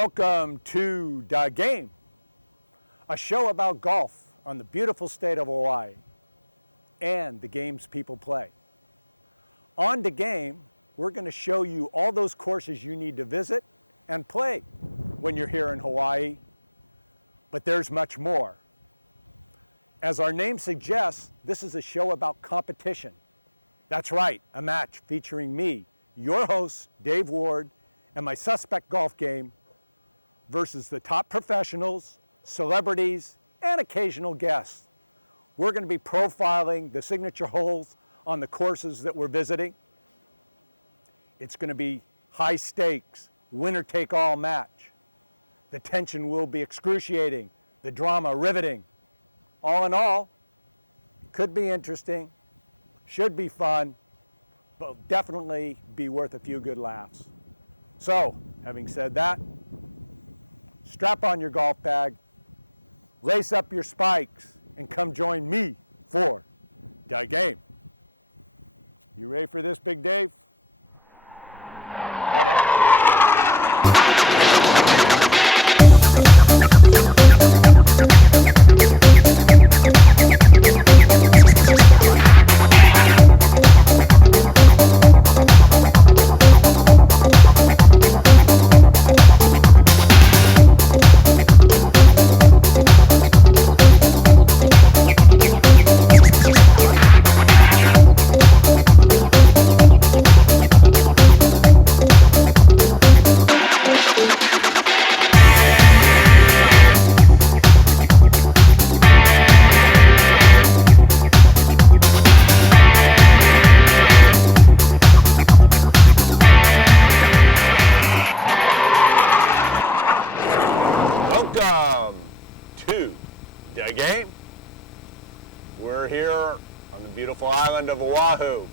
Welcome to DaGame, a show about golf on the beautiful state of Hawaii and the games people play. On DaGame, we're going to show you all those courses you need to visit and play when you're here in Hawaii, but there's much more. As our name suggests, this is a show about competition. That's right, a match featuring me, your host, Dave Ward, and my suspect golf game versus the top professionals, celebrities, and occasional guests. We're going to be profiling the signature holes on the courses that we're visiting. It's going to be high stakes, winner-take-all match. The tension will be excruciating, the drama riveting. All in all, could be interesting, should be fun, will definitely be worth a few good laughs. So, having said that, strap on your golf bag, lace up your spikes, and come join me for DaGame. You ready for this, Big Dave? DaGame. We're here on the beautiful island of Oahu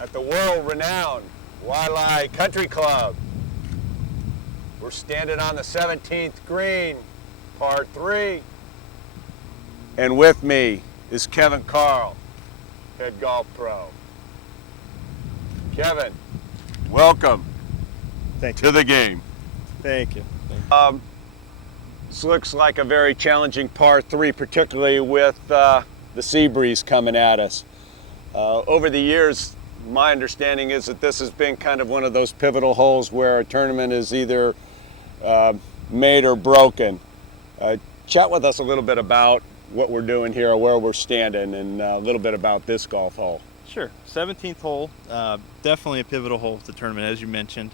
at the world-renowned Waialae Country Club. We're standing on the 17th green, par 3. And with me is Kevin Carl, head golf pro. Kevin, welcome to the game. Thank you. This looks like a very challenging par 3, particularly with the sea breeze coming at us. Over the years, my understanding is that this has been kind of one of those pivotal holes where a tournament is either made or broken. Chat with us a little bit about what we're doing here, where we're standing, and a little bit about this golf hole. Sure. 17th hole, definitely a pivotal hole for the tournament, as you mentioned.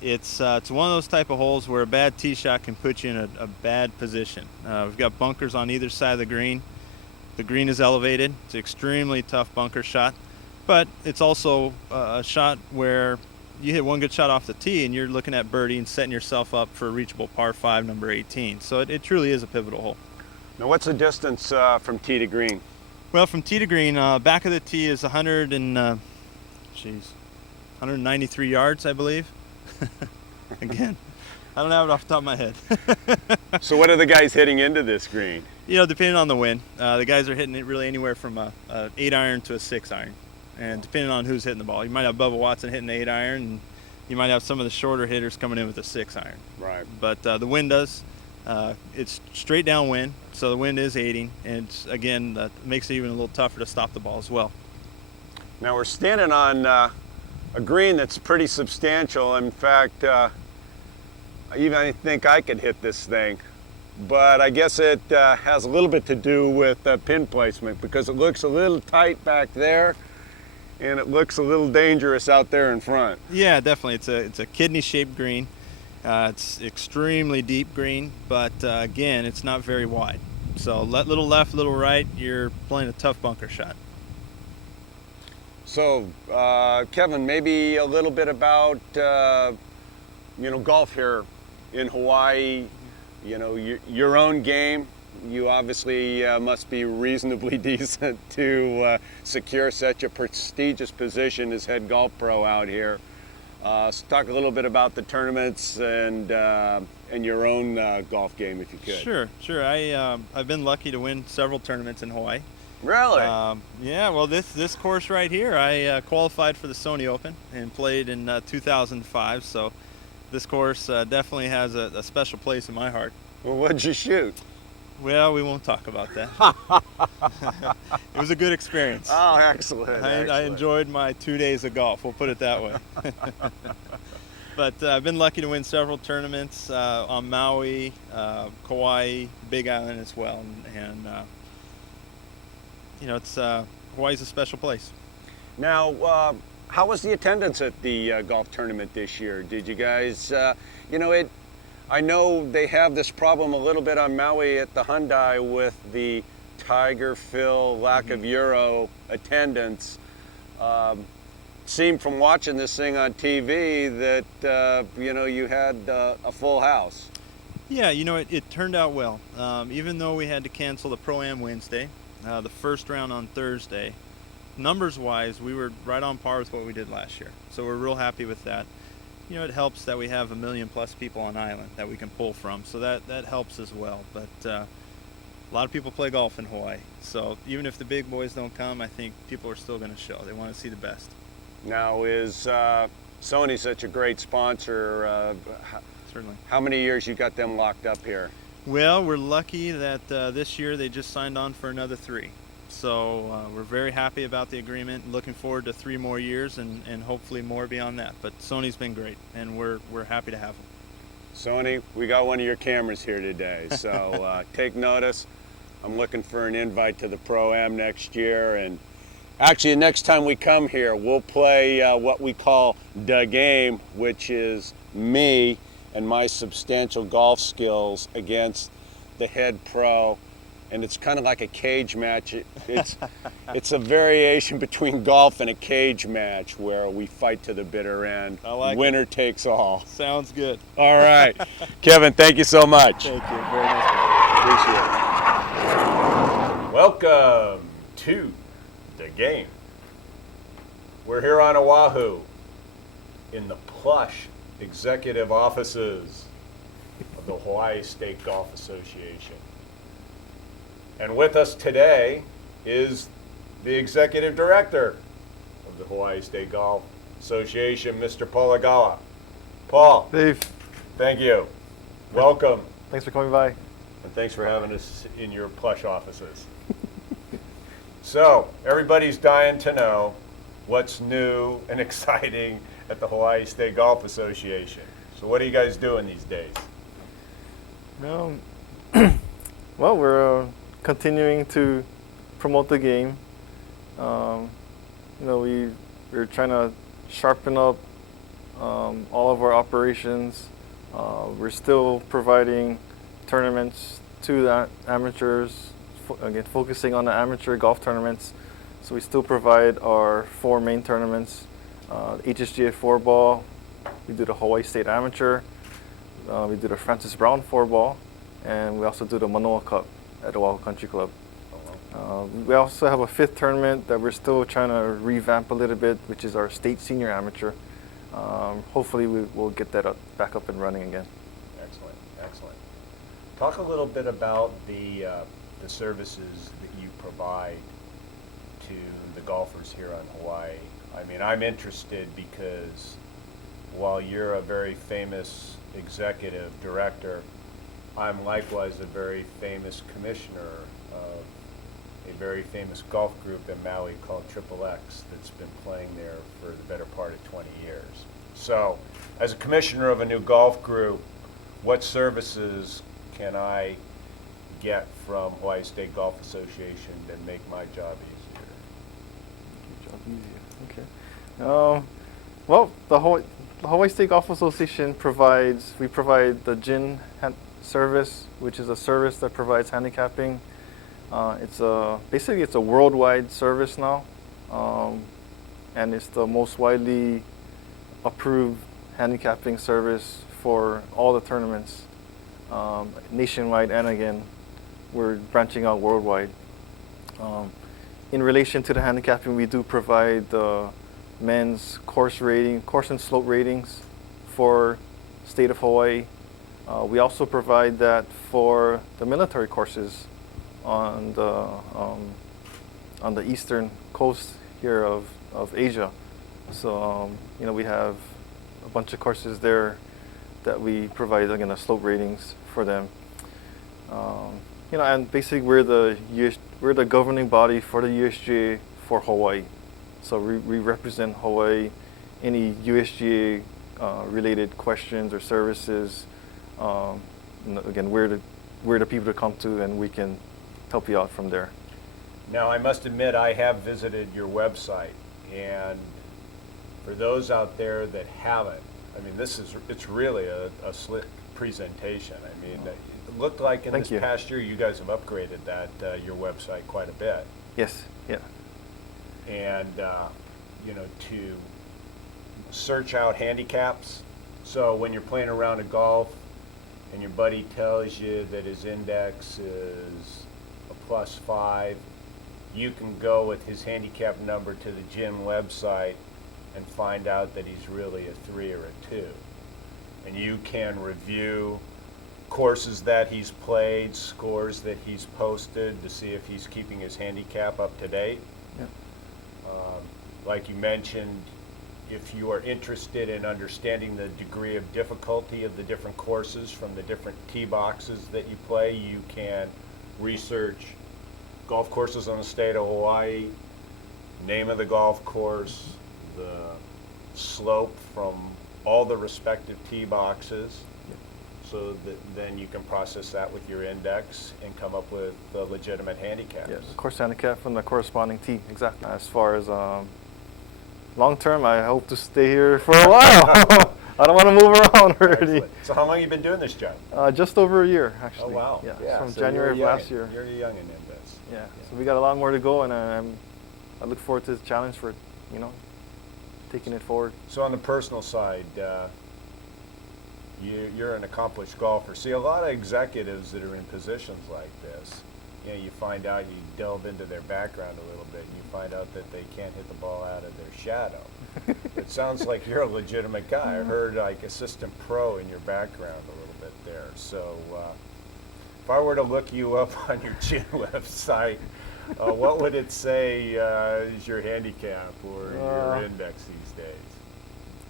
It's one of those type of holes where a bad tee shot can put you in a bad position. We've got bunkers on either side of the green. The green is elevated. It's an extremely tough bunker shot, but it's also a shot where you hit one good shot off the tee and you're looking at birdie and setting yourself up for a reachable par 5, number 18. So it truly is a pivotal hole. Now, what's the distance from tee to green? Well, from tee to green, back of the tee is 193 yards, I believe. Again, I don't have it off the top of my head. So what are the guys hitting into this green? You know, depending on the wind, the guys are hitting it really anywhere from a 8-iron to a 6-iron, and depending on who's hitting the ball. You might have Bubba Watson hitting the 8-iron, and you might have some of the shorter hitters coming in with a 6-iron. Right. But the wind does. It's straight down wind, so the wind is aiding, and again, that makes it even a little tougher to stop the ball as well. Now we're standing on a green that's pretty substantial. In fact, I think I could hit this thing, but I guess it has a little bit to do with pin placement, because it looks a little tight back there and it looks a little dangerous out there in front. Yeah, definitely. It's a kidney-shaped green. It's extremely deep green, but again, it's not very wide. So little left, little right, you're playing a tough bunker shot. So, Kevin, maybe a little bit about golf here in Hawaii. You know, your own game. You obviously must be reasonably decent to secure such a prestigious position as head golf pro out here. So talk a little bit about the tournaments and your own golf game, if you could. Sure. I've been lucky to win several tournaments in Hawaii. Really? Yeah. Well, this course right here, I qualified for the Sony Open and played in 2005. So this course definitely has a special place in my heart. Well, what'd you shoot? Well, we won't talk about that. It was a good experience. Oh, excellent. I Excellent. enjoyed my 2 days of golf, we'll put it that way. But I've been lucky to win several tournaments on Maui, Kauai, Big Island as well. And you know, it's Hawaii's a special place. Now, how was the attendance at the golf tournament this year? Did you guys, you know, I know they have this problem a little bit on Maui at the Hyundai with the Tiger Phil lack of Euro attendance. Seemed from watching this thing on TV that you know, you had a full house. Yeah, you know, it turned out well. Even though we had to cancel the Pro-Am Wednesday, the first round on Thursday, numbers-wise, we were right on par with what we did last year. So we're real happy with that. You know, it helps that we have 1 million plus people on island that we can pull from, so that helps as well. But a lot of people play golf in Hawaii, so even if the big boys don't come, I think people are still going to show. They want to see the best. Now, is Sony such a great sponsor? Certainly. How many years you got them locked up here? Well, we're lucky that this year they just signed on for another 3. So we're very happy about the agreement, looking forward to 3 more years and hopefully more beyond that. But Sony's been great, and we're happy to have them. Sony, we got one of your cameras here today, so take notice. I'm looking for an invite to the Pro-Am next year, and actually next time we come here, we'll play what we call the game, which is me and my substantial golf skills against the head pro. And it's kind of like a cage match. It's a variation between golf and a cage match where we fight to the bitter end. I like Winner takes all. Sounds good. All right. Kevin, thank you so much. Thank you. Very nice. Appreciate it. Welcome to the game. We're here on Oahu in the plush executive offices of the Hawaii State Golf Association. And with us today is the executive director of the Hawaii State Golf Association, Mr. Polagawa. Paul. Dave, Thank you. Welcome. thanks for coming by. And thanks for having us in your plush offices. So, everybody's dying to know what's new and exciting at the Hawaii State Golf Association. So what are you guys doing these days? Well, we're continuing to promote the game. You know, we're trying to sharpen up all of our operations. We're still providing tournaments to the amateurs, again, focusing on the amateur golf tournaments. So we still provide our 4 main tournaments, HSGA 4-ball, we do the Hawaii State Amateur, we do the Francis Brown 4-ball, and we also do the Manoa Cup at Oahu Country Club. We also have a 5th tournament that we're still trying to revamp a little bit, which is our State Senior Amateur. Hopefully we'll get that back up and running again. Excellent, excellent. Talk a little bit about the services that you provide to the golfers here on Hawaii. I mean, I'm interested because while you're a very famous executive director, I'm likewise a very famous commissioner of a very famous golf group in Maui called Triple X that's been playing there for the better part of 20 years. So, as a commissioner of a new golf group, what services can I get from Hawaii State Golf Association that make my job easier? Okay. Well, the Hawaii State Golf Association provide the GIN service, which is a service that provides handicapping. Basically it's a worldwide service now, and it's the most widely approved handicapping service for all the tournaments, nationwide, and again, we're branching out worldwide. In relation to the handicapping, we do provide the men's course and slope ratings for state of Hawaii. We also provide that for the military courses on the eastern coast here of Asia. So you know, we have a bunch of courses there that we provide, again, the slope ratings for them. And basically we're the governing body for the USGA for Hawaii. So we represent Hawaii, any USGA related questions or services. Again, we're the people to come to, and we can help you out from there. Now, I must admit, I have visited your website, and for those out there that haven't, I mean, it's really a slick presentation. I mean, it looked like in this past year you guys have upgraded your website quite a bit. Yes, yeah. And, to search out handicaps. So when you're playing around a golf and your buddy tells you that his index is a +5, you can go with his handicap number to the gym website and find out that he's really a 3 or a 2. And you can review courses that he's played, scores that he's posted to see if he's keeping his handicap up to date. Yeah. Like you mentioned, if you are interested in understanding the degree of difficulty of the different courses from the different tee boxes that you play, you can research golf courses on the state of Hawaii, name of the golf course, the slope from all the respective tee boxes, so that then you can process that with your index and come up with legitimate handicaps. Yeah, the course handicap from the corresponding tee, exactly. As far as long term, I hope to stay here for a while. I don't want to move around already. Excellent. So how long have you been doing this job? Just over a year, actually. Oh, wow. Yeah, from so January of last year. You're young in this. Yeah, so we got a lot more to go, and I look forward to the challenge for, taking it forward. So on the personal side, you're an accomplished golfer. See, a lot of executives that are in positions like this, you find out, you delve into their background a little bit, and you find out that they can't hit the ball out of their shadow. It sounds like you're a legitimate guy. I heard like assistant pro in your background a little bit there. So if I were to look you up on your gym website, what would it say is your handicap or your index these days?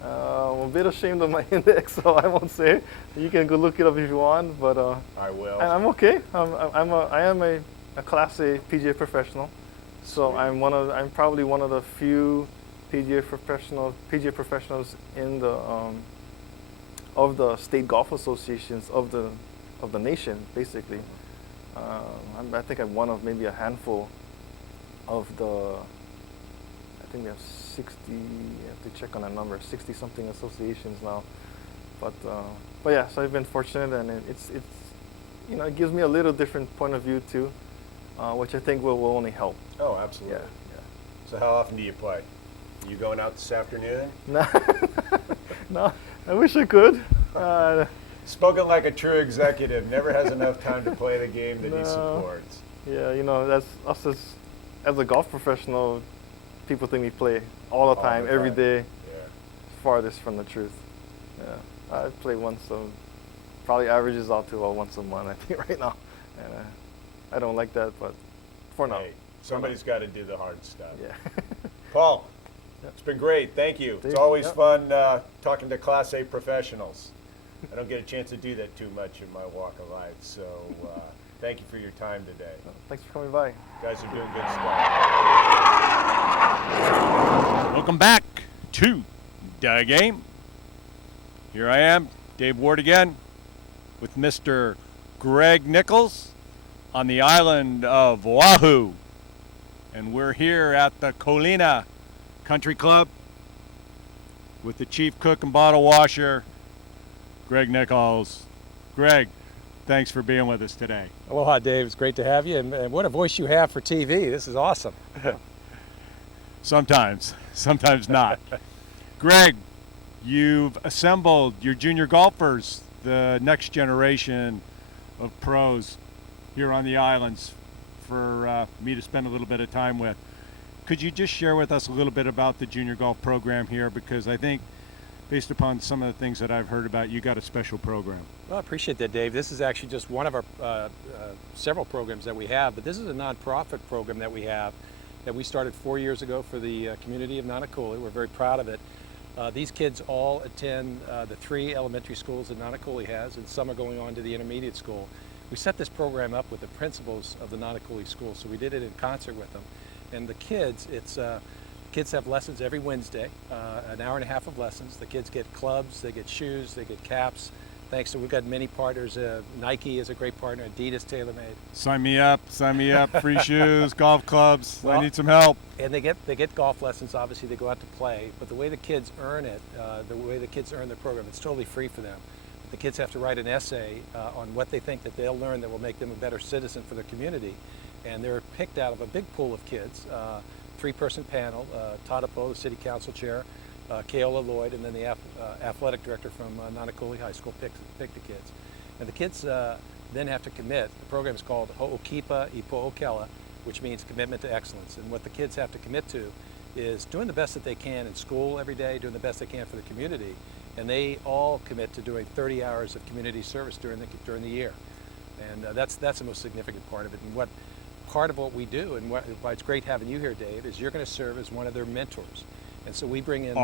I'm a bit ashamed of my index, so I won't say it. You can go look it up if you want, but I will. I'm okay. I am a Class A PGA professional, so I'm probably one of the few PGA professionals in the of the state golf associations of the nation, basically. I think I'm one of maybe a handful of the. I think we have 60. I have to check on that number. 60-something associations now, but yeah. So I've been fortunate, and it's it gives me a little different point of view too, which I think will only help. Oh, absolutely. Yeah. So how often do you play? You going out this afternoon? No, I wish I could. Spoken like a true executive, never has enough time to play the game that he supports. Yeah, that's us as a golf professional. People think we play all the time, every day. Yeah. Farthest from the truth. Yeah, I play once, so probably averages out to once a month, I think, right now. And I don't like that, but for now. Hey, somebody's got to do the hard stuff. Yeah. Paul, it's been great. Thank you. It's always fun talking to Class A professionals. I don't get a chance to do that too much in my walk of life, so thank you for your time today. Thanks for coming by. You guys are doing good stuff. Welcome back to The Game. Here I am, Dave Ward again, with Mr. Greg Nichols on the island of Oahu. And we're here at the Colina Country Club with the chief cook and bottle washer, Greg Nichols. Greg, thanks for being with us today. Aloha, Dave. It's great to have you. And what a voice you have for TV. This is awesome. Sometimes not. Greg, you've assembled your junior golfers, the next generation of pros here on the islands for me to spend a little bit of time with. Could you just share with us a little bit about the junior golf program here? Because I think based upon some of the things that I've heard about, you got a special program. Well, I appreciate that, Dave. This is actually just one of our several programs that we have, but this is a nonprofit program that we have that we started 4 years ago for the community of Nanakuli. We're very proud of it. These kids all attend the 3 elementary schools that Nanakuli has, and some are going on to the intermediate school. We set this program up with the principals of the Nanakuli school, so we did it in concert with them. And the kids, kids have lessons every Wednesday, an hour and a half of lessons. The kids get clubs, they get shoes, they get caps. Thanks to, we've got many partners. Nike is a great partner, Adidas TaylorMade. Sign me up, free shoes, golf clubs, Well, I need some help. And they get golf lessons, obviously they go out to play, but the way the kids earn it, the way the kids earn the program, it's totally free for them. The kids have to write an essay on what they think that they'll learn that will make them a better citizen for their community. And they're picked out of a big pool of kids, 3-person panel, Tadapo, the city council chair, Keola Lloyd, and then the athletic director from Nanakuli High School picked the kids. And the kids then have to commit. The program is called Ho'okipa I Po'okela, which means commitment to excellence. And what the kids have to commit to is doing the best that they can in school every day, doing the best they can for the community, and they all commit to doing 30 hours of community service during the year. And that's the most significant part of it. And what part of what we do, and why it's great having you here, Dave, is you're going to serve as one of their mentors. And so we bring in.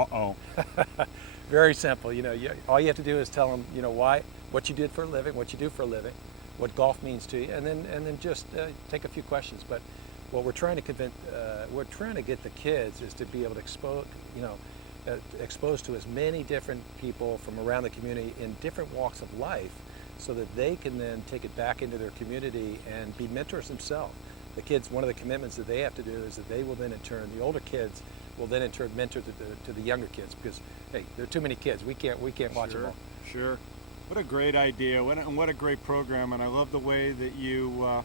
Very simple. All you have to do is tell them, what you did for a living, what you do for a living, what golf means to you, and then just take a few questions. But what we're trying to get the kids is to be able to expose to as many different people from around the community in different walks of life, so that they can then take it back into their community and be mentors themselves. The kids, one of the commitments that they have to do is that they will then in turn, the older kids will then in turn mentor to the younger kids, because hey, there are too many kids. We can't watch them all. Sure. What a great idea. What a great program. And I love the way that you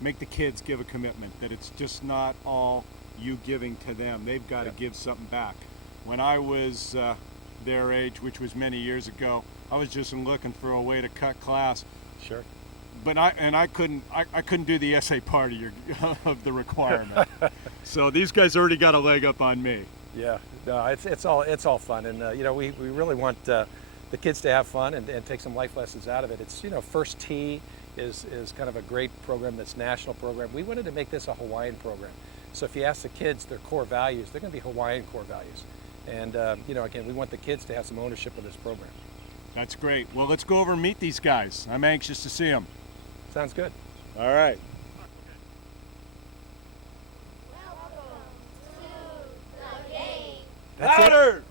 make the kids give a commitment, that it's just not all you giving to them. They've got to give something back. When I was their age, which was many years ago, I was just looking for a way to cut class. Sure. But I couldn't do the essay part of the requirement. So these guys already got a leg up on me. Yeah, no, it's all fun, and we really want the kids to have fun and take some life lessons out of it. It's First Tee is kind of a great program that's a national program. We wanted to make this a Hawaiian program. So if you ask the kids their core values, they're going to be Hawaiian core values. And again, we want the kids to have some ownership of this program. That's great. Well, let's go over and meet these guys. I'm anxious to see them. Sounds good. All right. Louder!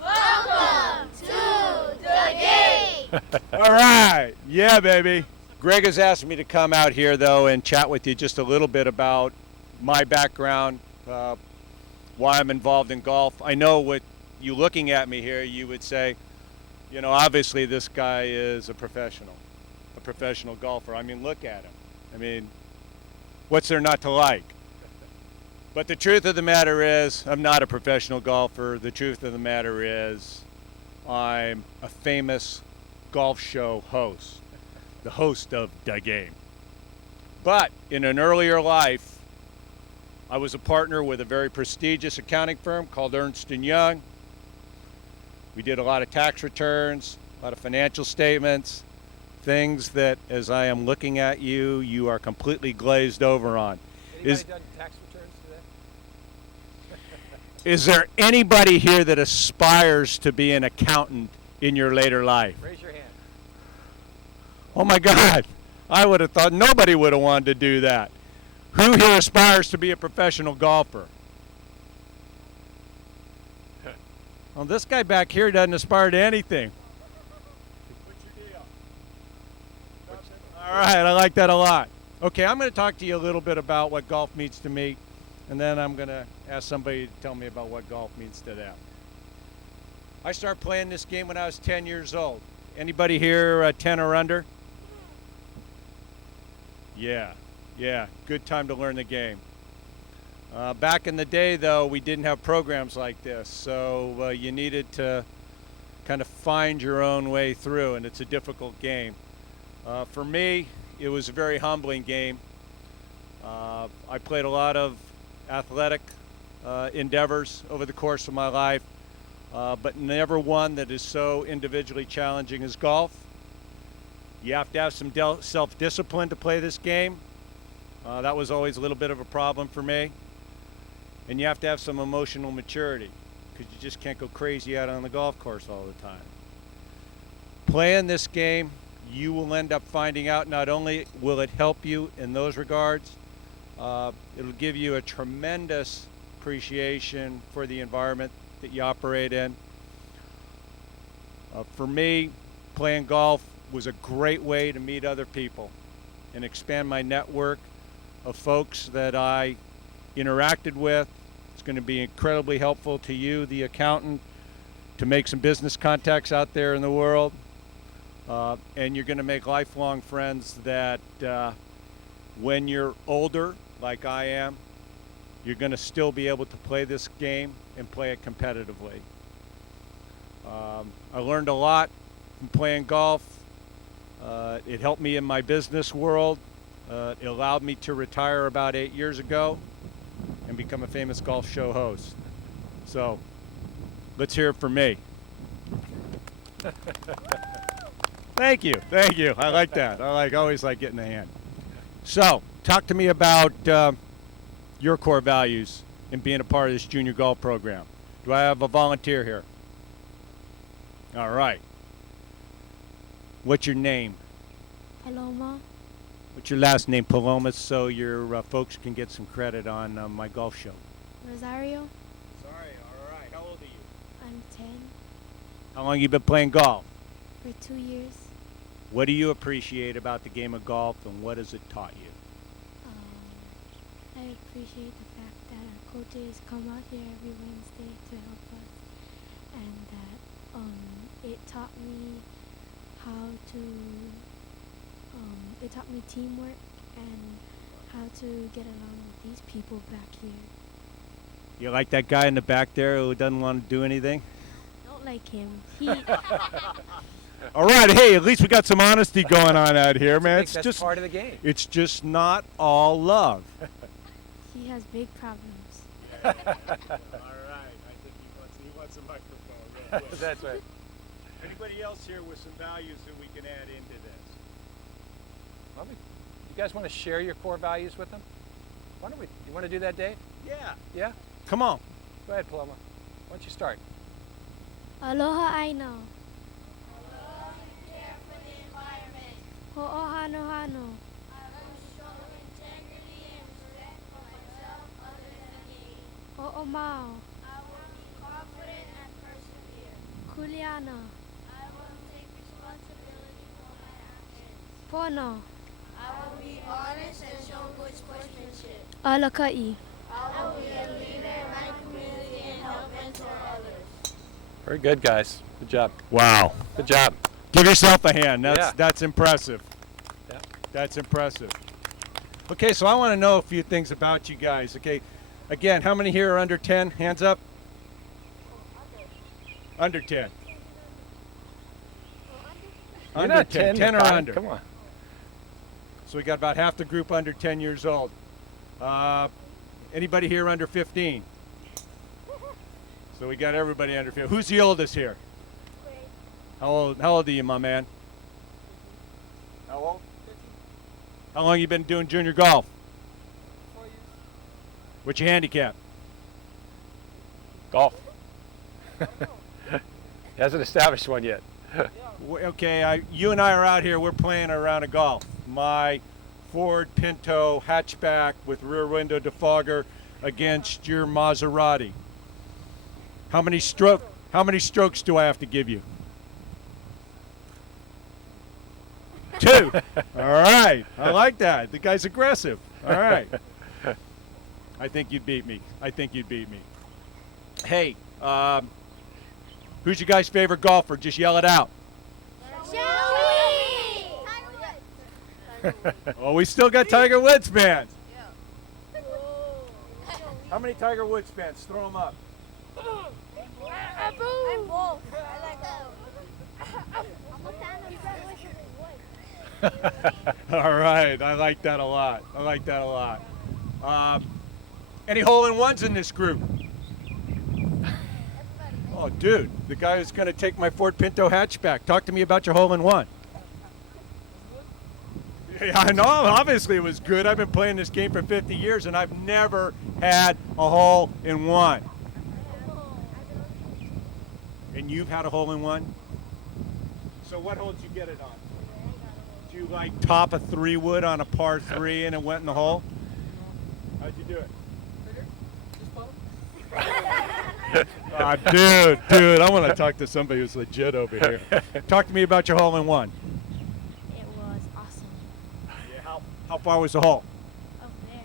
Welcome to the game! All right. Yeah, baby. Greg has asked me to come out here, though, and chat with you just a little bit about my background, why I'm involved in golf. I know what you looking at me here, you would say, obviously this guy is a professional golfer. I mean, look at him. I mean, what's there not to like? But the truth of the matter is, I'm not a professional golfer. The truth of the matter is, I'm a famous golf show host, the host of The Game. But in an earlier life, I was a partner with a very prestigious accounting firm called Ernst & Young. We did a lot of tax returns, a lot of financial statements, things that, as I am looking at you, you are completely glazed over on. Anybody done tax returns today? Is there anybody here that aspires to be an accountant in your later life? Raise your hand. Oh my God, I would have thought nobody would have wanted to do that. Who here aspires to be a professional golfer? Well, this guy back here doesn't aspire to anything. All right, I like that a lot. Okay, I'm going to talk to you a little bit about what golf means to me, and then I'm going to ask somebody to tell me about what golf means to them. I started playing this game when I was 10 years old. Anybody here 10 or under? Yeah, good time to learn the game. Back in the day, though, we didn't have programs like this, so you needed to kind of find your own way through, and it's a difficult game. For me, it was a very humbling game. I played a lot of athletic endeavors over the course of my life, but never one that is so individually challenging as golf. You have to have some self-discipline to play this game. That was always a little bit of a problem for me. And you have to have some emotional maturity. because you just can't go crazy out on the golf course all the time. Playing this game, you will end up finding out not only will it help you in those regards, it'll give you a tremendous appreciation for the environment that you operate in. For me, playing golf was a great way to meet other people and expand my network of folks that I interacted with. It's going to be incredibly helpful to you, the accountant, to make some business contacts out there in the world. And you're going to make lifelong friends that when you're older, like I am, you're going to still be able to play this game and play it competitively. I learned a lot from playing golf. It helped me in my business world. It allowed me to retire about 8 years ago and become a famous golf show host. So let's hear it for me. Thank you. Thank you. I like that. Always like getting a hand. So talk to me about your core values in being a part of this junior golf program. Do I have a volunteer here? All right. What's your name? Paloma. What's your last name, Paloma, so your folks can get some credit on my golf show? Rosario. Sorry, all right. How old are you? I'm 10. How long you been playing golf? For 2 years. What do you appreciate about the game of golf, and what has it taught you? I appreciate the fact that our coaches come out here every Wednesday to help us, and that it taught me how to it taught me teamwork and how to get along with these people back here. You like that guy in the back there who doesn't want to do anything? Don't like him. He All right, hey, at least we got some honesty going on out here, man. It's just part of the game. It's just not all love. he has big problems. All right, I think he wants a microphone. That's right. Anybody else here with some values that we can add into this? Well, you guys want to share your core values with them? Why don't we? You want to do that, Dave? Yeah. Yeah? Come on. Go ahead, Paloma. Why don't you start? Aloha aina. Care for the environment. Ho'ohano hano. I will show integrity and respect for myself, others, and me. Ho'omao. I will be confident and persevere. Kuliana. I will take responsibility for my actions. Pono. I will be honest and show good sportsmanship. Alakai. I will be a leader in my community and help mentor others. Very good, guys. Good job. Wow. Good job. Give yourself a hand. Yeah. That's impressive. Yeah. That's impressive. Okay, so I want to know a few things about you guys. Okay, again, how many here are under 10? Hands up. Under 10. You're Under not 10. 10 or Kai. under. Come on. So we got about half the group under 10 years old. Anybody here under 15? So we got everybody under 15. Who's the oldest here? How old are you, my man? How old? 15. How long you been doing junior golf? 4 years. What's your handicap? Golf. He hasn't established one yet. Okay, you and I are out here. We're playing a round of golf. My Ford Pinto hatchback with rear window defogger against your Maserati. How many strokes do I have to give you? 2. All right. I like that. The guy's aggressive. All right. I think you'd beat me. Hey, who's your guys' favorite golfer? Just yell it out. Shall we? Oh, we still got Tiger Woods fans. Yeah. How many Tiger Woods fans? Throw them up. I'm both. I like that. All right. I like that a lot. Any hole-in-ones in this group? Oh, dude, the guy who's going to take my Ford Pinto hatchback. Talk to me about your hole-in-one. Yeah, I know. Obviously, it was good. I've been playing this game for 50 years, and I've never had a hole-in-one. And you've had a hole-in-one? So what hole did you get it on? Did you like top a 3-wood on a par 3 and it went in the hole? How'd you do it? Dude, I want to talk to somebody who's legit over here. Talk to me about your hole-in-one. It was awesome. Yeah, how far was the hole? Over there.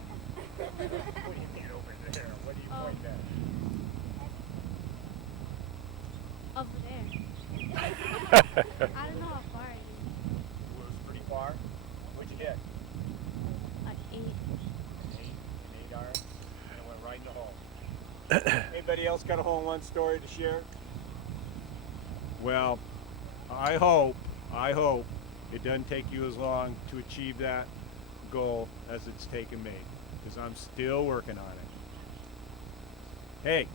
What do you mean over there? What do you point at? Over there. I don't know how far it is. It was pretty far. What'd you hit? Like 8. An 8 iron, and it went right in the hole. Anybody else got a hole-in-one story to share? Well, I hope it doesn't take you as long to achieve that goal as it's taken me, because I'm still working on it. Hey,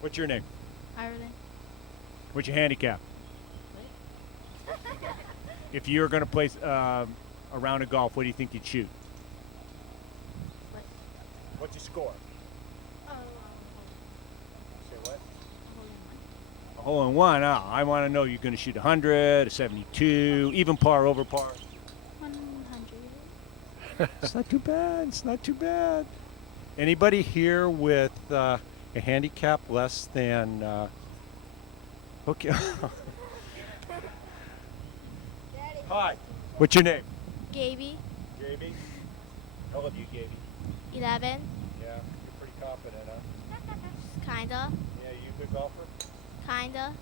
what's your name? Ireland. What's your handicap? If you were going to play a round of golf, what do you think you'd shoot? What? What's your score? Say what? A hole-in-one. Oh, I want to know you're going to shoot 100, a 72, even par, over par. 100. It's not too bad. It's not too bad. Anybody here with a handicap less than? Okay. Hi. What's your name? Gaby. Gaby. How old are you, Gaby? 11. Yeah, you're pretty confident, huh? Kinda. Yeah, you a good golfer? Kinda.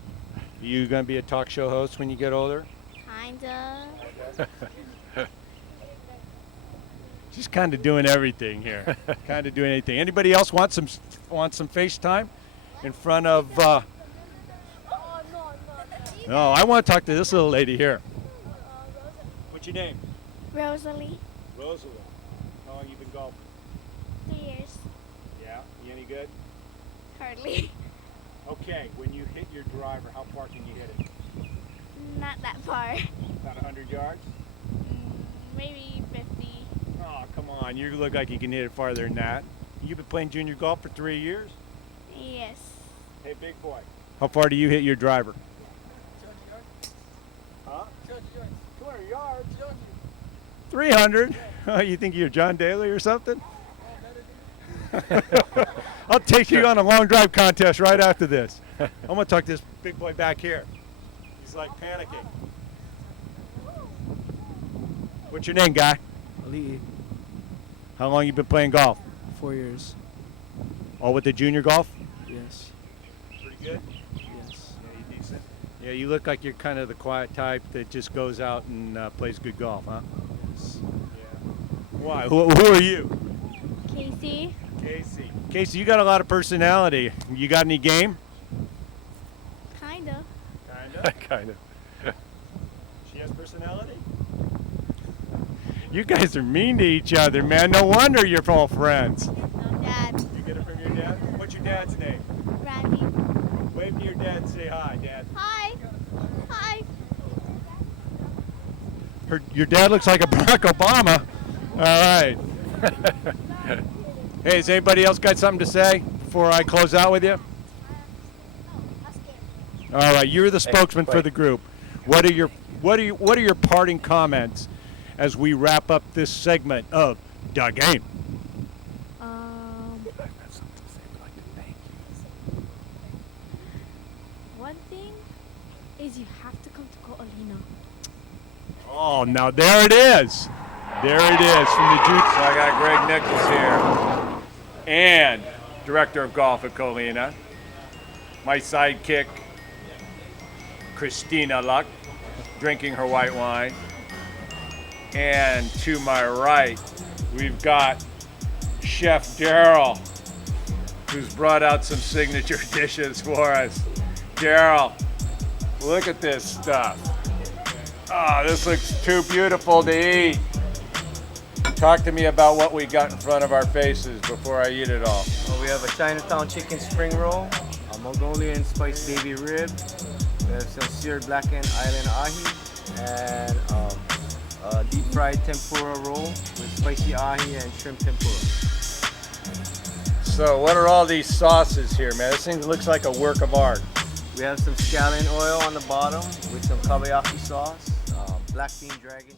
You gonna be a talk show host when you get older? Kinda. Just kind of doing everything here. Kind of doing anything. Anybody else want some FaceTime in front of? No, I want to talk to this little lady here. What's your name? Rosalie. Rosalind. How long you been golfing? 3 years. Yeah. You any good? Hardly. Okay. When you hit your driver, how far can you hit it? Not that far. About 100 yards? Maybe 50. Oh, come on. You look like you can hit it farther than that. You've been playing junior golf for 3 years? Yes. Hey, big boy. How far do you hit your driver? 200 yards. 300? Oh, you think you're John Daly or something? I'll take you on a long drive contest right after this. I'm going to talk to this big boy back here. He's like panicking. What's your name, guy? Ali, How long you been playing golf? 4 years. All with the junior golf? Yes. Pretty good. Yes. Yeah, you decent. Yeah, you look like you're kind of the quiet type that just goes out and plays good golf, huh? Yes. Yeah. Why? Who are you? Casey. Casey. Casey, you got a lot of personality. You got any game? Kinda. Kinda. Kind of. She has personality? You guys are mean to each other, man. No wonder you're all friends. No, Dad. You get it from your dad? What's your dad's name? Randy. Wave to your dad and say hi, Dad. Hi. Hi. Your dad looks like a Barack Obama. All right. Hey, has anybody else got something to say before I close out with you? All right, you're the spokesman for wait. the group. What are your parting comments as we wrap up this segment of Da Game? One thing is you have to come to Ko'olina. Oh, now there it is. There it is from the Juice. So I got Greg Nichols here, and director of golf at Colina. My sidekick, Christina Luck, drinking her white wine. And to my right, we've got Chef Daryl, who's brought out some signature dishes for us. Daryl, look at this stuff. Oh, this looks too beautiful to eat. Talk to me about what we got in front of our faces before I eat it all. Well, we have a Chinatown chicken spring roll, a Mongolian spiced baby rib, we have some seared blackened island ahi, and a deep fried tempura roll with spicy ahi and shrimp tempura. So what are all these sauces here, man? This thing looks like a work of art. We have some scallion oil on the bottom with some kabayaki sauce, black bean dragon